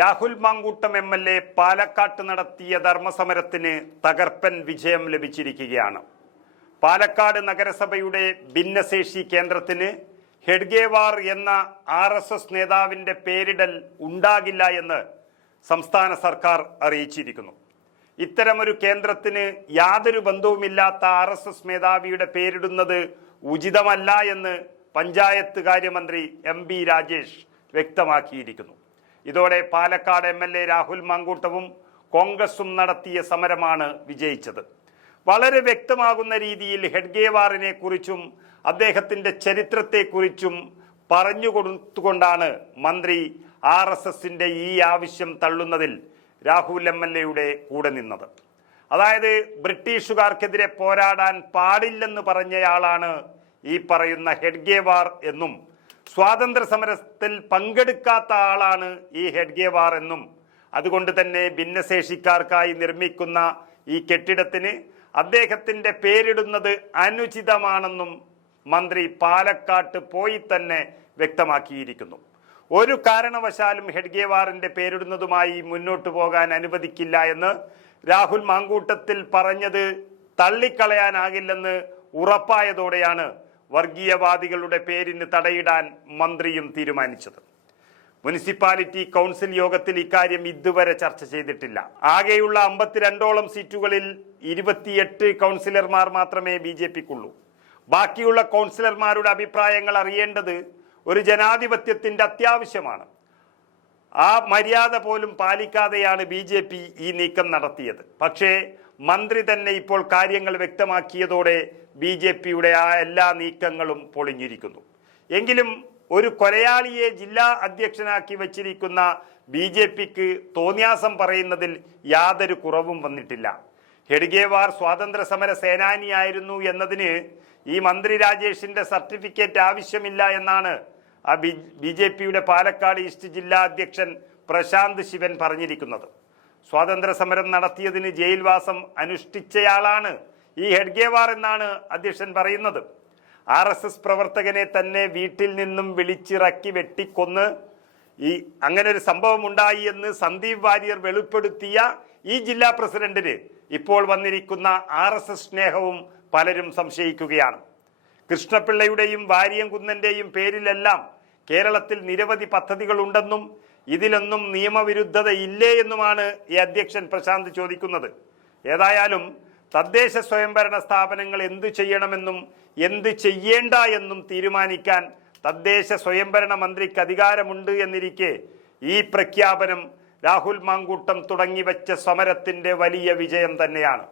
Rahul Mankoottam MLA. പാലക്കാട്ട് നടത്തിയ ധർമ്മസമരത്തിന് തകർപ്പൻ വിജയം ലഭിച്ചിരിക്കുകയാണ്. പാലക്കാട് നഗരസഭയുടെ ഭിന്നശേഷി കേന്ദ്രത്തിന് ഹെഡ്ഗേവാർ എന്ന RSS നേതാവിൻ്റെ പേരിടൽ ഉണ്ടാകില്ല എന്ന് സംസ്ഥാന സർക്കാർ അറിയിച്ചിരിക്കുന്നു. ഇത്തരമൊരു കേന്ദ്രത്തിന് യാതൊരു ബന്ധവുമില്ലാത്ത RSS മേധാവിയുടെ പേരിടുന്നത് ഉചിതമല്ല എന്ന് പഞ്ചായത്ത് കാര്യമന്ത്രി MB രാജേഷ് വ്യക്തമാക്കിയിരിക്കുന്നു. ഇതോടെ പാലക്കാട് MLA രാഹുൽ മാങ്കൂട്ടവും കോൺഗ്രസും നടത്തിയ സമരമാണ് വിജയിച്ചത്. വളരെ വ്യക്തമാകുന്ന രീതിയിൽ ഹെഡ്ഗേവാറിനെ കുറിച്ചും അദ്ദേഹത്തിൻ്റെ ചരിത്രത്തെക്കുറിച്ചും പറഞ്ഞുകൊടുത്തുകൊണ്ടാണ് മന്ത്രി RSSന്റെ ഈ ആവശ്യം തള്ളുന്നതിൽ രാഹുൽ MLAയുടെ കൂടെ നിന്നത്. അതായത് ബ്രിട്ടീഷുകാർക്കെതിരെ പോരാടാൻ പാടില്ലെന്ന് പറഞ്ഞയാളാണ് ഈ പറയുന്ന ഹെഡ്ഗേവാർ എന്നും സ്വാതന്ത്ര്യ സമരത്തിൽ പങ്കെടുക്കാത്ത ആളാണ് ഈ ഹെഡ്ഗേവാർ എന്നും അതുകൊണ്ട് തന്നെ ഭിന്നശേഷിക്കാർക്കായി നിർമ്മിക്കുന്ന ഈ കെട്ടിടത്തിന് അദ്ദേഹത്തിൻ്റെ പേരിടുന്നത് അനുചിതമാണെന്നും മന്ത്രി പാലക്കാട്ട് പോയി തന്നെ വ്യക്തമാക്കിയിരിക്കുന്നു. ഒരു കാരണവശാലും ഹെഡ്ഗേവാറിൻ്റെ പേരിടുന്നതുമായി മുന്നോട്ട് പോകാൻ അനുവദിക്കില്ല എന്ന് രാഹുൽ മാങ്കൂട്ടത്തിൽ പറഞ്ഞത് തള്ളിക്കളയാനാകില്ലെന്ന് ഉറപ്പായതോടെയാണ് വർഗീയവാദികളുടെ പേരിന് തടയിടാൻ മന്ത്രിയും തീരുമാനിച്ചത്. മുനിസിപ്പാലിറ്റി കൗൺസിൽ യോഗത്തിൽ ഇക്കാര്യം ഇതുവരെ ചർച്ച ചെയ്തിട്ടില്ല. ആകെയുള്ള 52ഓളം സീറ്റുകളിൽ 28 കൗൺസിലർമാർ മാത്രമേ BJPക്കുള്ളൂ. ബാക്കിയുള്ള കൗൺസിലർമാരുടെ അഭിപ്രായങ്ങൾ അറിയേണ്ടത് ഒരു ജനാധിപത്യത്തിൻ്റെ അത്യാവശ്യമാണ്. ആ മര്യാദ പോലും പാലിക്കാതെയാണ് BJP ഈ നീക്കം നടത്തിയത്. പക്ഷേ മന്ത്രി തന്നെ ഇപ്പോൾ കാര്യങ്ങൾ വ്യക്തമാക്കിയതോടെ BJPയുടെ ആ എല്ലാ നീക്കങ്ങളും പൊളിഞ്ഞിരിക്കുന്നു. എങ്കിലും ഒരു കൊലയാളിയെ ജില്ലാ അധ്യക്ഷനാക്കി വച്ചിരിക്കുന്ന BJPക്ക് തോന്നിയാസം പറയുന്നതിൽ യാതൊരു കുറവും വന്നിട്ടില്ല. ഹെഡ്ഗേവാർ സ്വാതന്ത്ര്യ സമര സേനാനിയായിരുന്നു എന്നതിന് ഈ മന്ത്രി രാജേഷിന്റെ സർട്ടിഫിക്കറ്റ് ആവശ്യമില്ല എന്നാണ് BJPയുടെ പാലക്കാട് ഈസ്റ്റ് ജില്ലാ അധ്യക്ഷൻ പ്രശാന്ത് ശിവൻ പറഞ്ഞിരിക്കുന്നത്. സ്വാതന്ത്ര്യ സമരം നടത്തിയതിന് ജയിൽവാസം അനുഷ്ഠിച്ചയാളാണ് ഈ ഹെഡ്ഗേവാർ എന്നാണ് അധ്യക്ഷൻ പറയുന്നത്. RSS പ്രവർത്തകനെ തന്നെ വീട്ടിൽ നിന്നും വിളിച്ചിറക്കി വെട്ടിക്കൊന്ന് അങ്ങനെ ഒരു സംഭവം ഉണ്ടായി എന്ന് സന്ദീപ് വാര്യർ വെളിപ്പെടുത്തിയ ഈ ജില്ലാ പ്രസിഡന്റിന് ഇപ്പോൾ വന്നിരിക്കുന്ന RSS സ്നേഹവും പലരും സംശയിക്കുകയാണ്. കൃഷ്ണപിള്ളയുടെയും വാര്യംകുന്നന്റെയും പേരിലെല്ലാം കേരളത്തിൽ നിരവധി പദ്ധതികളുണ്ടെന്നും ഇതിലൊന്നും നിയമവിരുദ്ധത ഇല്ലേ എന്നുമാണ് ഈ അധ്യക്ഷൻ പ്രശാന്ത് ചോദിക്കുന്നത്. ഏതായാലും തദ്ദേശ സ്വയംഭരണ സ്ഥാപനങ്ങൾ എന്തു ചെയ്യണമെന്നും എന്ത് ചെയ്യേണ്ട എന്നും തീരുമാനിക്കാൻ തദ്ദേശ സ്വയംഭരണ മന്ത്രിക്ക് അധികാരമുണ്ട് എന്നിരിക്കെ ഈ പ്രഖ്യാപനം രാഹുൽ മാങ്കൂട്ടം തുടങ്ങിവെച്ച സമരത്തിൻ്റെ വലിയ വിജയം തന്നെയാണ്.